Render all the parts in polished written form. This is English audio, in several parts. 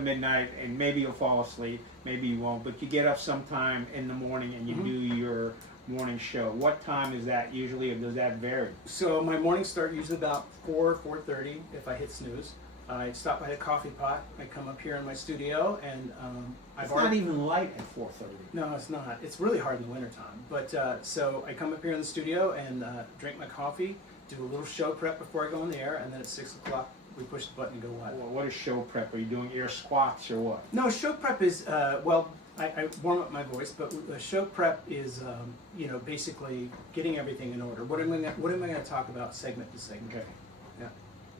at midnight, and maybe you'll fall asleep, maybe you won't, but you get up sometime in the morning and you do your morning show. What time is that usually, or does that vary? So my mornings start usually about 4:30 if I hit snooze. I stop by the coffee pot. I come up here in my studio, and It's not even light at 4:30. No, it's not. It's really hard in the wintertime. But so I come up here in the studio and drink my coffee, do a little show prep before I go on the air, and then at 6 o'clock we push the button and go live. Well, what is show prep? Are you doing air squats or what? No, show prep is I warm up my voice, but show prep is basically getting everything in order. What am I going to talk about segment to segment? Okay. Yeah.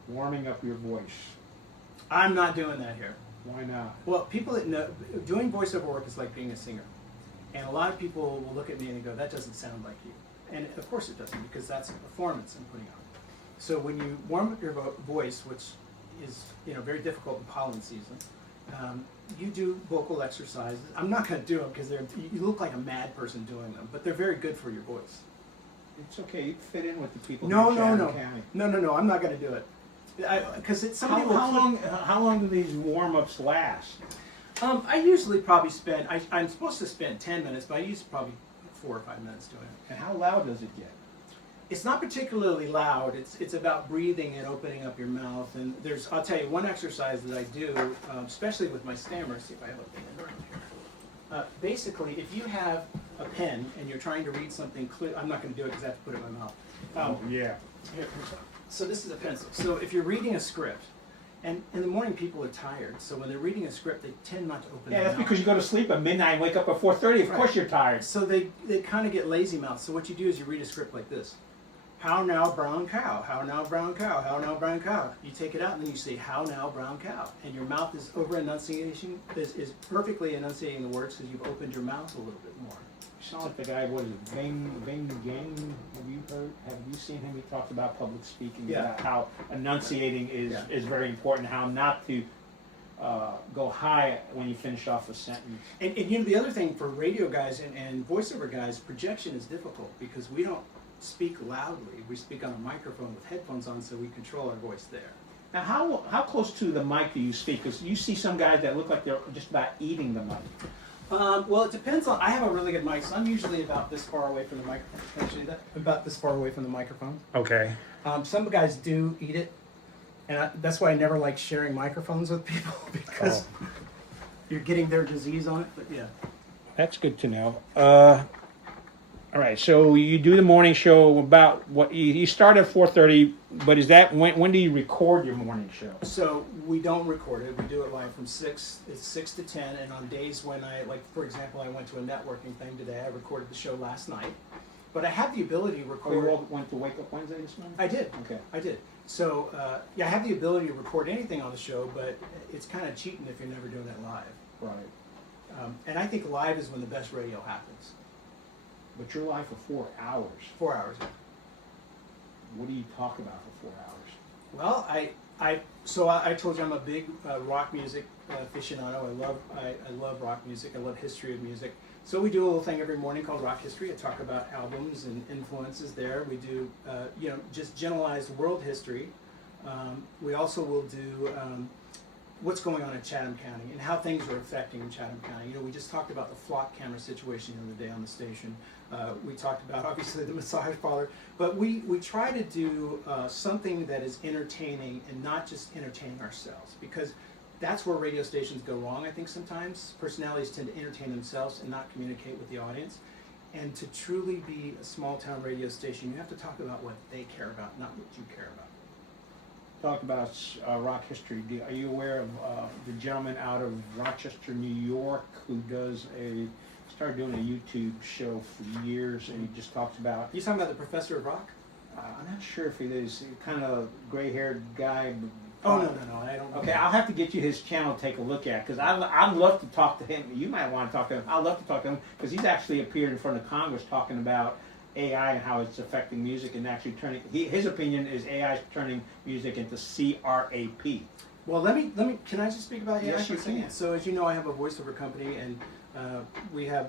Warming up your voice. I'm not doing that here. Why not? Well, people that know, doing voiceover work is like being a singer. And a lot of people will look at me and go, that doesn't sound like you. And of course it doesn't, because that's a performance I'm putting on. So when you warm up your voice, which is very difficult in pollen season, you do vocal exercises. I'm not going to do them because you look like a mad person doing them, but they're very good for your voice. It's okay. You fit in with the people. No, in Chatham County. No. I'm not going to do it. Because it's somebody. How long do these warm-ups last? I usually probably spend. I'm supposed to spend 10 minutes, but I use probably 4 or 5 minutes doing it. And how loud does it get? It's not particularly loud. It's about breathing and opening up your mouth. And I'll tell you one exercise that I do, especially with my stammer. See if I have a pen right here. Basically, if you have a pen and you're trying to read something clear, I'm not going to do it because I have to put it in my mouth. Yeah. Here, so this is a pencil. So if you're reading a script, and in the morning people are tired, so when they're reading a script, they tend not to open their Yeah, that's mouth. because you go to sleep at midnight and wake up at 4:30. Of course you're tired. So they kind of get lazy mouth. So what you do is you read a script like this. How now, brown cow? How now, brown cow? How now, brown cow? You take it out and then you say, how now, brown cow? And your mouth is over-enunciation, is perfectly enunciating the words because you've opened your mouth a little bit more. You sound like the guy, what is it, Ving Gang? Have you seen him? He talks about public speaking, about how enunciating is very important, how not to go high when you finish off a sentence. And the other thing for radio guys and voiceover guys, projection is difficult because we don't speak loudly. We speak on a microphone with headphones on, so we control our voice there. Now, how close to the mic do you speak? Because you see some guys that look like they're just about eating the mic. Well, it depends on. I have a really good mic, so I'm usually about this far away from the microphone. Can I show you that? About this far away from the microphone. Okay. Some guys do eat it, and that's why I never like sharing microphones with people because you're getting their disease on it. But yeah. That's good to know. All right, so you do the morning show about what you start at 4:30, but is that when do you record your morning show? So we don't record it. We do it live from 6 to 10, and on days when for example, I went to a networking thing today. I recorded the show last night, but I have the ability to record. Oh, you went to Wake Up Wednesday this morning? I did. Okay. I did. So I have the ability to record anything on the show, but it's kind of cheating if you're never doing it live. Right. And I think live is when the best radio happens. But you're live for 4 hours. 4 hours. What do you talk about for 4 hours? Well, I told you I'm a big rock music aficionado. I love rock music. I love history of music. So we do a little thing every morning called Rock History. I talk about albums and influences there. We do just generalized world history. We also will do what's going on in Chatham County and how things are affecting Chatham County. We just talked about the flock camera situation the other day on the station. We talked about, obviously, the massage parlor. But we try to do something that is entertaining and not just entertaining ourselves, because that's where radio stations go wrong, I think, sometimes. Personalities tend to entertain themselves and not communicate with the audience. And to truly be a small-town radio station, you have to talk about what they care about, not what you care about. Talk about rock history. Are you aware of the gentleman out of Rochester, New York, who started doing a YouTube show for years, and he just talks about... You talking about the Professor of Rock? I'm not sure if he is. Kind of gray-haired guy. Oh, no, I don't know. Okay, I'll have to get you his channel to take a look at, because I'd love to talk to him. You might want to talk to him. I'd love to talk to him, because he's actually appeared in front of Congress talking about AI and how it's affecting music and actually turning. His opinion is AI is turning music into CRAP. Well, let me. Can I just speak about AI? Yes, you can. So, as you know, I have a voiceover company, and we have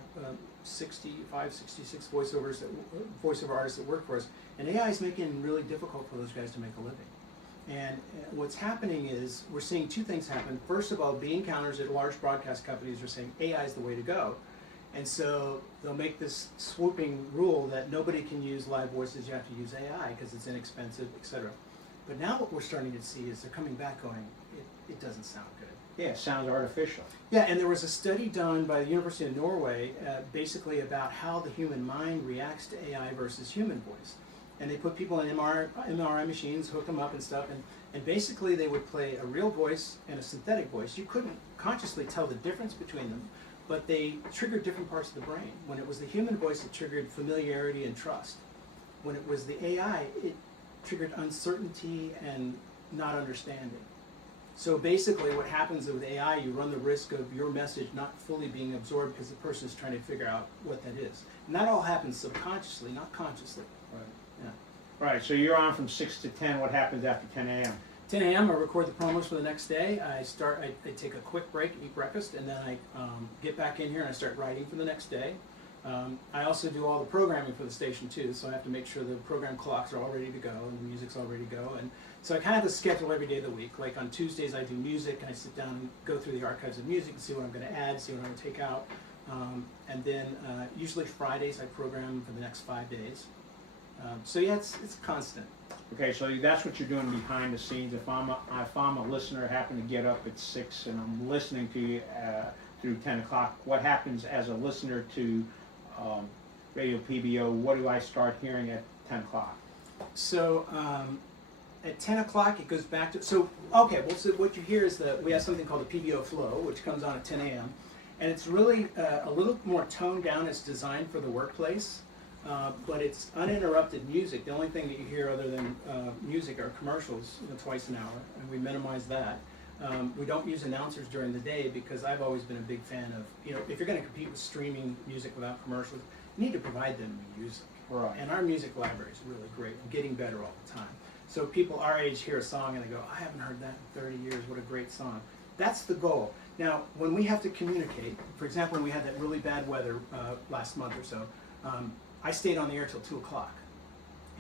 65, 66 voiceover artists that work for us. And AI is making it really difficult for those guys to make a living. And what's happening is we're seeing two things happen. First of all, bean counters at large broadcast companies are saying AI is the way to go. And so they'll make this swooping rule that nobody can use live voices, you have to use AI because it's inexpensive, etc. But now what we're starting to see is they're coming back going, it doesn't sound good. Yeah, it sounds artificial. Yeah, and there was a study done by the University of Norway basically about how the human mind reacts to AI versus human voice. And they put people in MRI machines, hook them up and stuff, and basically they would play a real voice and a synthetic voice. You couldn't consciously tell the difference between them, but they triggered different parts of the brain. When it was the human voice, it triggered familiarity and trust. When it was the AI, it triggered uncertainty and not understanding. So basically what happens with AI, you run the risk of your message not fully being absorbed because the person is trying to figure out what that is. And that all happens subconsciously, not consciously. Right. Yeah. Right, so you're on from 6 to 10. What happens after 10 a.m.? 10 a.m. I record the promos for the next day. I take a quick break, eat breakfast, and then I get back in here and I start writing for the next day. I also do all the programming for the station too, so I have to make sure the program clocks are all ready to go and the music's all ready to go. And so I kind of have a schedule every day of the week. Like on Tuesdays I do music and I sit down and go through the archives of music and see what I'm going to add, see what I'm going to take out. And then usually Fridays I program for the next 5 days. So yeah, it's constant. Okay, so that's what you're doing behind the scenes. If I'm a listener, happen to get up at 6 and I'm listening to you through 10 o'clock, what happens as a listener to Radio PBO? What do I start hearing at 10 o'clock? So at 10 o'clock it goes back to, so what you hear is that we have something called the PBO Flow, which comes on at 10 a.m. And it's really a little more toned down. It's designed for the workplace. But it's uninterrupted music. The only thing that you hear other than music are commercials, twice an hour, and we minimize that. We don't use announcers during the day because I've always been a big fan of, if you're going to compete with streaming music without commercials, you need to provide them music. Right. And our music library is really great and getting better all the time. So people our age hear a song and they go, I haven't heard that in 30 years, what a great song. That's the goal. Now, when we have to communicate, for example, when we had that really bad weather last month or so, I stayed on the air till 2 o'clock,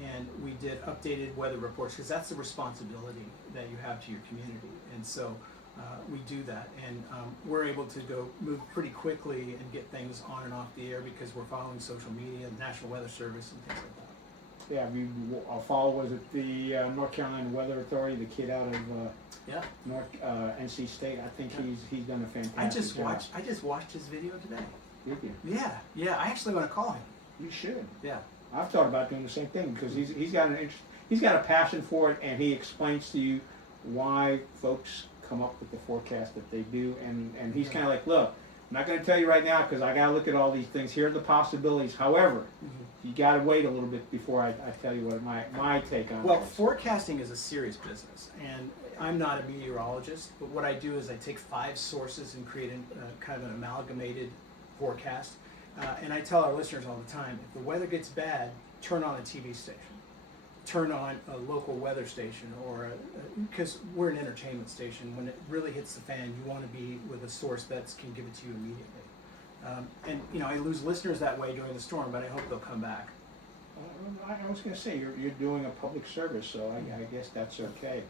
and we did updated weather reports because that's the responsibility that you have to your community, and so we do that, and we're able to move pretty quickly and get things on and off the air because we're following social media, the National Weather Service, and things like that. Yeah, we follow, was it the North Carolina Weather Authority, the kid out of NC State? I think he's done a fantastic job. I just watched his video today. Did you? Yeah. I actually want to call him. You should. Yeah. I've thought about doing the same thing because he's got a passion for it, and he explains to you why folks come up with the forecast that they do, and he's kind of like, look, I'm not going to tell you right now because I got to look at all these things. Here are the possibilities. However, you got to wait a little bit before I tell you what my take on it is. Well, forecasting is a serious business, and I'm not a meteorologist, but what I do is I take 5 sources and create kind of an amalgamated forecast. And I tell our listeners all the time, if the weather gets bad, turn on a TV station. Turn on a local weather station, or because we're an entertainment station. When it really hits the fan, you want to be with a source that can give it to you immediately. And I lose listeners that way during the storm, but I hope they'll come back. I was going to say, you're doing a public service, so I guess that's okay.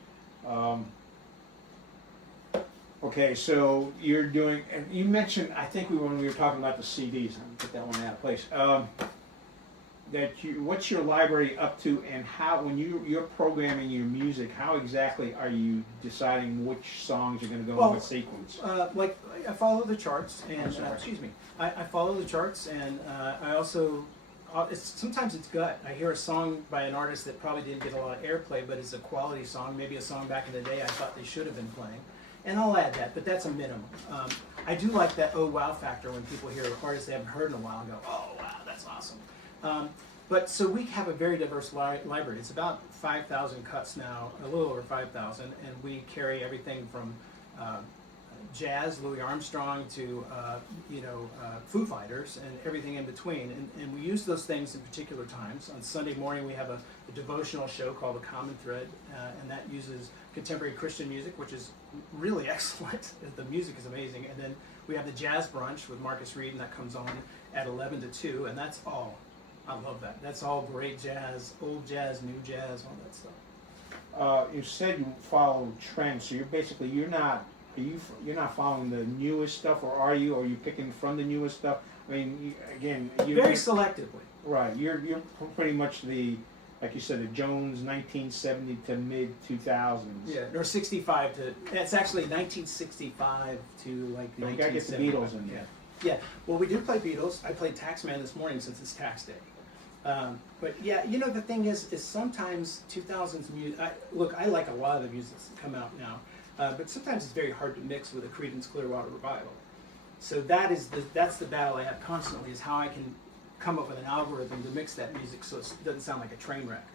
Okay, so you're doing, and you mentioned, I think when we were talking about the CDs, I'm going to put that one out of place, what's your library up to, and how, when you're programming your music, how exactly are you deciding which songs are going to go in what sequence? Like, I follow the charts, and, I follow the charts, and I also, sometimes it's gut. I hear a song by an artist that probably didn't get a lot of airplay, but it's a quality song, maybe a song back in the day I thought they should have been playing. And I'll add that, but that's a minimum. I do like that oh wow factor when people hear artists they haven't heard in a while and go, oh wow, that's awesome. But so we have a very diverse library. It's about 5,000 cuts now, a little over 5,000, and we carry everything from jazz, Louis Armstrong, to Foo Fighters, and everything in between. And we use those things in particular times. On Sunday morning, we have a devotional show called The Common Thread, and that uses contemporary Christian music, which is really excellent. The music is amazing. And then we have the jazz brunch with Marcus Reed, and that comes on at 11 to 2, and that's all. I love that. That's all great jazz, old jazz, new jazz, all that stuff. You said you follow trends, so you're not following the newest stuff, or are you? Or are you picking from the newest stuff? I mean, Very selectively. Right. You're pretty much like you said, the Jones 1970 to mid 2000s. Yeah, or 65 to. It's actually 1965 to like the. You gotta get the Beatles in there. Yeah. Well, we do play Beatles. I played Taxman this morning since it's tax day. But yeah, the thing is sometimes 2000s music. Look, I like a lot of the music that's come out now, but sometimes it's very hard to mix with a Creedence Clearwater Revival. So that's the battle I have constantly, is how I can come up with an algorithm to mix that music so it doesn't sound like a train wreck.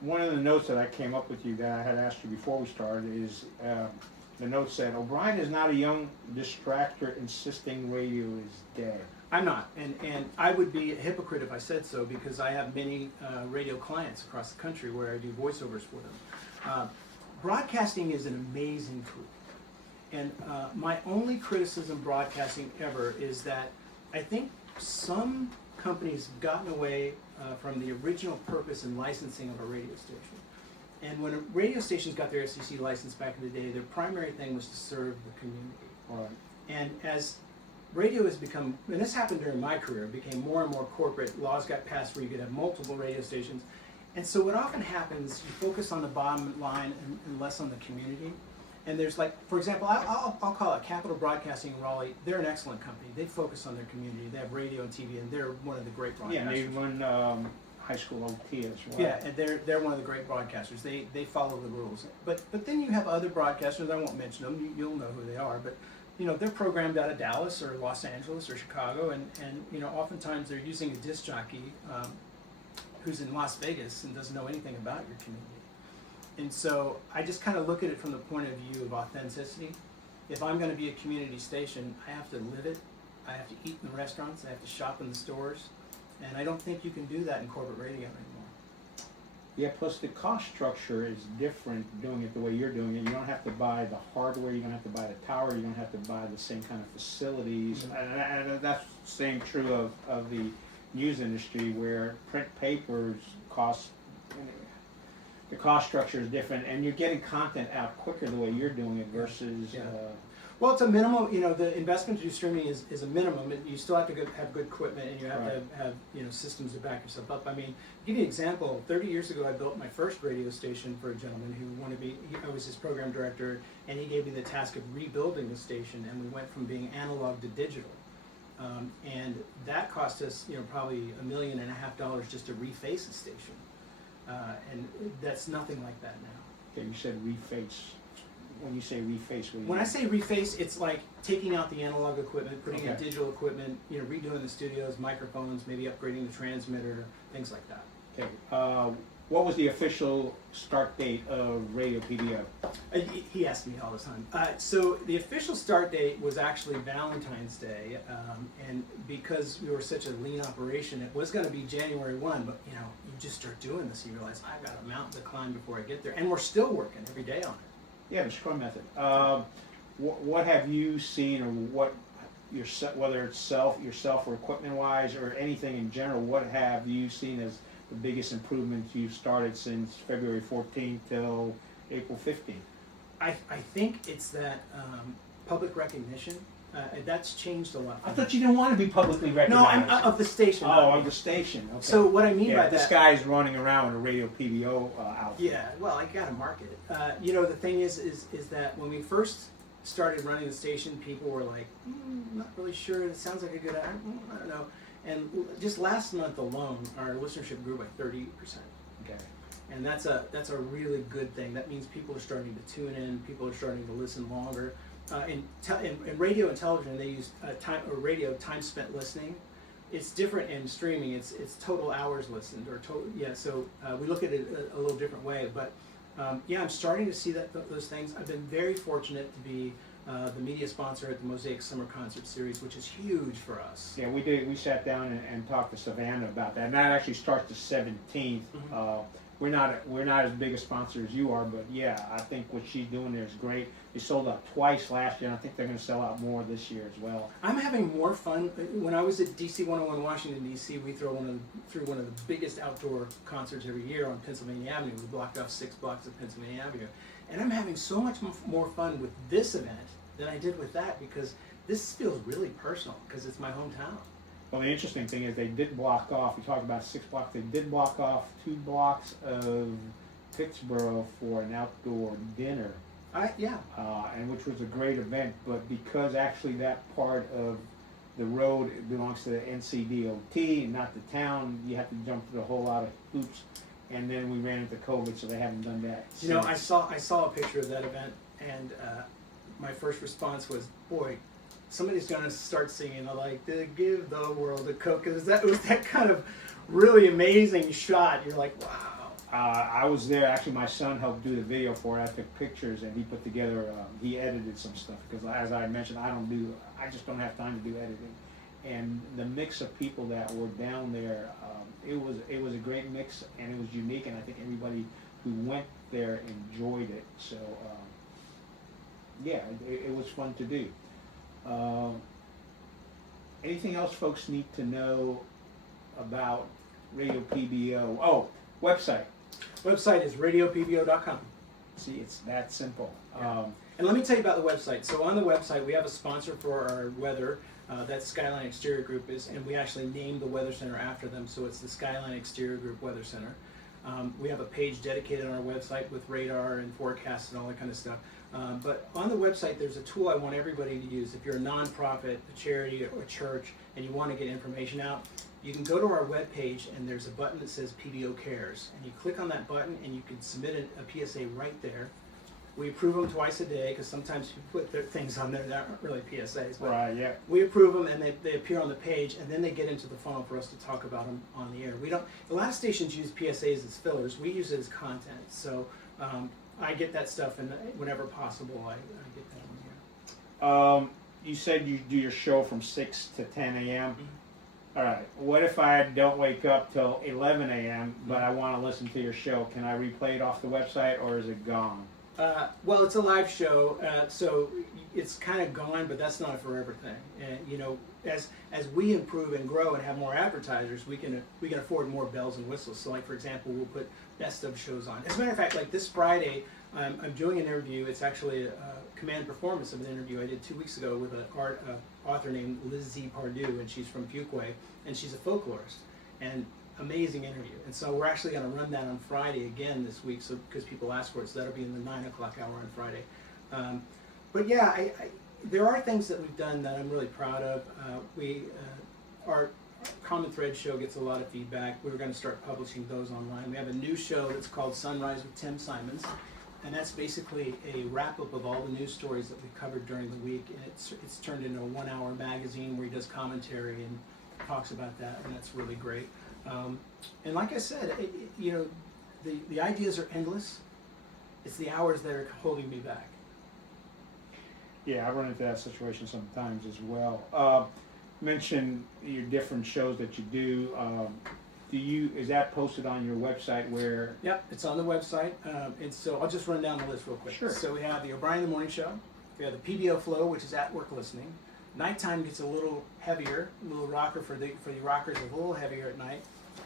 One of the notes that I came up with you that I had asked you before we started is the note said, O'Brien is not a young distractor insisting radio is dead. I'm not, and I would be a hypocrite if I said so, because I have many radio clients across the country where I do voiceovers for them. Broadcasting is an amazing tool, and my only criticism of broadcasting ever is that I think some companies have gotten away from the original purpose and licensing of a radio station. And when radio stations got their FCC license back in the day, their primary thing was to serve the community. Right. And as radio has become, and this happened during my career, it became more and more corporate, laws got passed where you could have multiple radio stations. And so what often happens, you focus on the bottom line and less on the community. And there's like, for example, I'll call it Capital Broadcasting in Raleigh. They're an excellent company. They focus on their community. They have radio and TV, and they're one of the great broadcasters. Yeah, they run high school OT as well. Yeah, and they're one of the great broadcasters. They follow the rules. But then you have other broadcasters. I won't mention them. You'll know who they are. But they're programmed out of Dallas or Los Angeles or Chicago, and oftentimes they're using a disc jockey who's in Las Vegas and doesn't know anything about your community. And so I just kind of look at it from the point of view of authenticity. If I'm going to be a community station, I have to live it. I have to eat in the restaurants. I have to shop in the stores. And I don't think you can do that in corporate radio anymore. Yeah, plus the cost structure is different doing it the way you're doing it. You don't have to buy the hardware, you don't have to buy the tower, you don't have to buy the same kind of facilities. Mm-hmm. And that's the same true of the news industry, where print papers cost, the cost structure is different, and you're getting content out quicker the way you're doing it versus... Yeah. Well, it's a minimum. The investment to do streaming is a minimum. You still have to have good equipment, and you have to have systems to back yourself up. I mean, to give you an example, 30 years ago, I built my first radio station for a gentleman who wanted to be. I was his program director, and he gave me the task of rebuilding the station, and we went from being analog to digital, and that cost us probably $1.5 million just to reface the station, and that's nothing like that now. Okay, you said reface. When you say reface, when I say reface, it's like taking out the analog equipment, putting in digital equipment, redoing the studios, microphones, maybe upgrading the transmitter, things like that. Okay. What was the official start date of Radio PBO? He asks me all the time. So the official start date was actually Valentine's Day, and because we were such a lean operation, it was going to be January 1, but you just start doing this, you realize I've got a mountain to climb before I get there, and we're still working every day on it. Yeah, the Scrum method. What have you seen, or whether it's yourself or equipment-wise, or anything in general, what have you seen as the biggest improvements you've started since February 14th till April 15th? I think it's that public recognition. That's changed a lot. I thought you didn't want to be publicly recognized. No, of the station. Oh, of the station. Okay. So what I mean by this that, guy's running around with a Radio PBO outfit. Yeah, well, I got to market it. The thing is that when we first started running the station, people were like, not really sure. It sounds like a good. I don't know. And just last month alone, our listenership grew by 30%. Okay. And that's a really good thing. That means people are starting to tune in. People are starting to listen longer. In radio and television, they use time spent listening. It's different in streaming. It's total hours listened, or total. Yeah, so we look at it a little different way. But I'm starting to see those things. I've been very fortunate to be the media sponsor at the Mosaic Summer Concert Series, which is huge for us. Yeah, we did. We sat down and talked to Savannah about that, and that actually starts the 17th. we're not as big a sponsor as you are, but yeah, I think what she's doing there is great. They sold out twice last year, and I think they're going to sell out more this year as well. I'm having more fun. When I was at DC 101 Washington, D.C., we through one of the biggest outdoor concerts every year on Pennsylvania Avenue. We blocked off 6 blocks of Pennsylvania Avenue. And I'm having so much more fun with this event than I did with that, because this feels really personal, because it's my hometown. Well, the interesting thing is they did block off, we talked about 6 blocks, they did block off 2 blocks of Pittsboro for an outdoor dinner. Yeah. And which was a great event, but because actually that part of the road belongs to the NCDOT, not the town, you have to jump through a whole lot of hoops. And then we ran into COVID, so they haven't done that. You know, I saw a picture of that event, and my first response was, boy, somebody's going to start singing, I like to give the world a Coke. It was that kind of really amazing shot. You're like, wow. I was there. Actually, my son helped do the video for it. I took pictures, and he put together. He edited some stuff because, as I mentioned, I just don't have time to do editing. And the mix of people that were down there, it was a great mix, and it was unique. And I think everybody who went there enjoyed it. So, yeah, it was fun to do. Anything else folks need to know about Radio PBO? Oh, website. Website is radiopbo.com. See, it's that simple. Yeah. And let me tell you about the website. So on the website, we have a sponsor for our weather. That Skyline Exterior Group is, and we actually named the weather center after them. So it's the Skyline Exterior Group Weather Center. We have a page dedicated on our website with radar and forecasts and all that kind of stuff. But on the website, there's a tool I want everybody to use. If you're a nonprofit, a charity, or a church, and you want to get information out, you can go to our webpage, and there's a button that says PBO Cares. And you click on that button, and you can submit a PSA right there. We approve them twice a day, because sometimes you put their things on there that aren't really PSAs. But Right, yeah. we approve them, and they appear on the page, and then they get into the funnel for us to talk about them on the air. A lot of stations use PSAs as fillers. We use it as content. So I get that stuff, and whenever possible, I get that on here. You said you do your show from 6 to 10 a.m. Mm-hmm. All right. What if I don't wake up till 11 a.m., but I want to listen to your show? Can I replay it off the website, or is it gone? Well, it's a live show, so it's kind of gone, but that's not a forever thing. And you know, as we improve and grow and have more advertisers, we can afford more bells and whistles. So, like for example, we'll put best of shows on. As a matter of fact, like this Friday, I'm doing an interview. It's actually a command performance of an interview I did 2 weeks ago with an author named Lizzie Pardue, and she's from Fuquay, and she's a folklorist. And amazing interview. And so we're actually going to run that on Friday again this week, so because people ask for it. So that'll be in the 9 o'clock hour on Friday. But yeah, there are things that we've done that I'm really proud of. Our Common Thread show gets a lot of feedback. We're going to start publishing those online. We have a new show that's called Sunrise with Tim Simons, and that's basically a wrap-up of all the news stories that we covered during the week. And it's turned into a 1-hour magazine where he does commentary and talks about that, and that's really great. And like I said, you know, the ideas are endless. It's the hours that are holding me back. Yeah, I run into that situation sometimes as well. Mention your different shows that you do. Is that posted on your website where? Yep, it's on the website. And so I'll just run down the list real quick. Sure. So we have the O'Brien in the Morning Show. We have the PBO Flow, which is at work listening. Nighttime gets a little heavier, a little rocker for the rockers, a little heavier at night.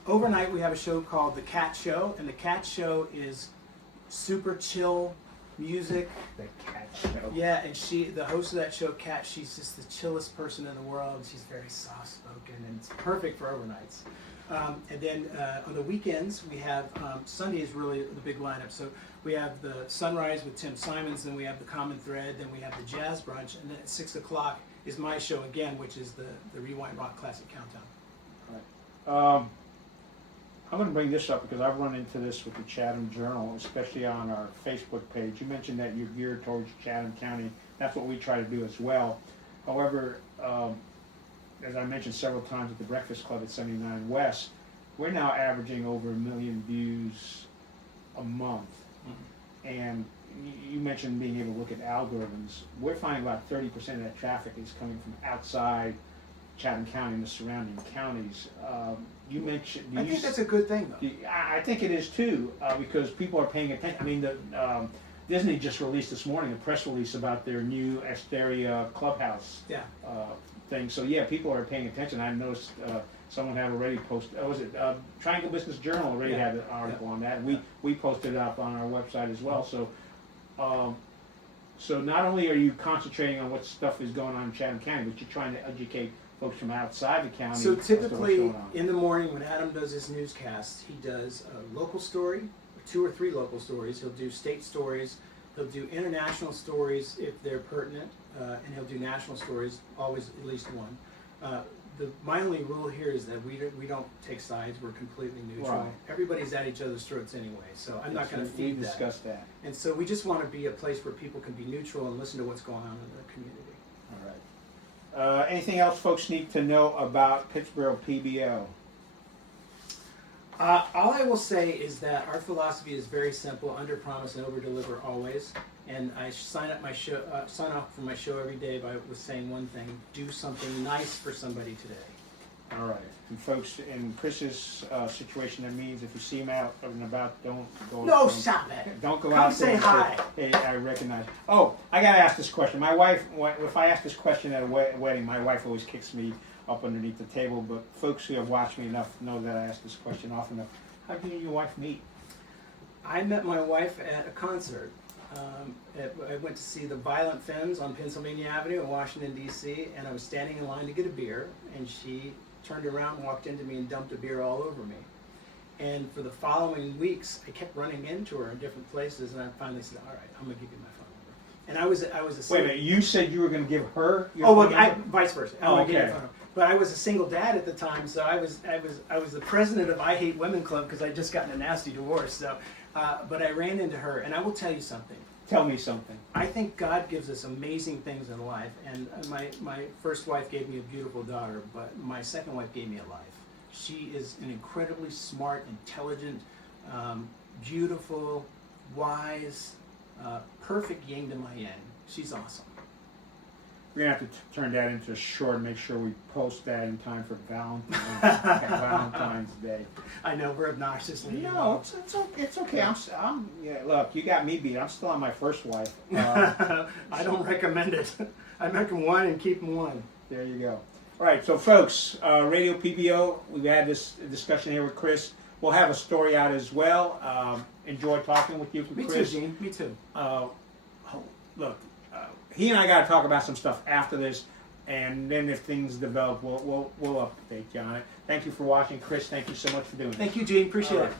Overnight we have a show called The Cat Show, and The Cat Show is super chill music. The Cat Show. Yeah, and the host of that show, Cat, she's just the chillest person in the world. She's very soft-spoken, and it's perfect for overnights. And then on the weekends, we have, Sunday is really the big lineup. So we have the Sunrise with Tim Simons, then we have the Common Thread, then we have the Jazz Brunch, and then at 6 o'clock is my show again, which is the Rewind Rock Classic Countdown. Right. I'm going to bring this up because I've run into this with the Chatham Journal, especially on our Facebook page. You mentioned that you're geared towards Chatham County. That's what we try to do as well. However, as I mentioned several times at the Breakfast Club at 79 West, we're now averaging over 1 million views a month. Mm-hmm. And you mentioned being able to look at algorithms. We're finding about 30% of that traffic is coming from outside Chatham County and the surrounding counties. You mentioned. I think that's a good thing, though. I think it is too, because people are paying attention. I mean, Disney just released this morning a press release about their new Asteria Clubhouse Yeah. thing. So yeah, people are paying attention. I noticed someone had already posted. Was it Triangle Business Journal already had an article on that? And we posted it up on our website as well. So. So not only are you concentrating on what stuff is going on in Chatham County, but you're trying to educate folks from outside the county. So as to what's typically going on. in the morning when Adam does his newscast, he does a local story, 2 or 3 local stories. He'll do state stories. He'll do international stories if they're pertinent, and he'll do national stories, always at least one. My only rule here is that we don't take sides. We're completely neutral. Right. Everybody's at each other's throats anyway, so I'm not going to feed We that. discussed that. And so we just want to be a place where people can be neutral and listen to what's going on in their community. All right. Anything else folks need to know about Pittsburgh PBO? All I will say is that our philosophy is very simple: under promise and over deliver always. And I sign off for my show every day with saying one thing: do something nice for somebody today. All right. And folks, in Chris's situation, that means if you see him out and about, don't go. No, stop it. Don't go Come out say there and hi. Hey, I recognize. Oh, I gotta ask this question. My wife, if I ask this question at a wedding, my wife always kicks me up underneath the table. But folks who have watched me enough know that I ask this question often enough. How did you and your wife meet? I met my wife at a concert. I went to see the Violent Femmes on Pennsylvania Avenue in Washington, D.C., and I was standing in line to get a beer, and she turned around, walked into me, and dumped a beer all over me. And for the following weeks, I kept running into her in different places, and I finally said, all right, I'm going to give you my phone number. And I was a Wait a minute, you said you were going to give her your Oh, phone well, number? vice versa. Oh, I'm gonna give you okay. a phone number. But I was a single dad at the time, so I was the president of I Hate Women Club because I'd just gotten a nasty divorce. So, but I ran into her, and I will tell you something. Tell me something. I think God gives us amazing things in life, and my first wife gave me a beautiful daughter, but my second wife gave me a life. She is an incredibly smart, intelligent, beautiful, wise, perfect yin to my yang. She's awesome. We're going to have to turn that into a short and make sure we post that in time for Valentine's Day. I know, we're obnoxiously. No, it's okay. Yeah, look, you got me beat. I'm still on my first wife. I don't recommend it. I make them one and keep them one. There you go. All right, so folks, Radio PBO, we've had this discussion here with Chris. We'll have a story out as well. Enjoy talking with you, Chris. Me too, Gene. Me too. Look, he and I got to talk about some stuff after this, and then if things develop, we'll update you on it. Thank you for watching, Chris. Thank you so much for doing this. Thank you, Gene. Appreciate All right. it.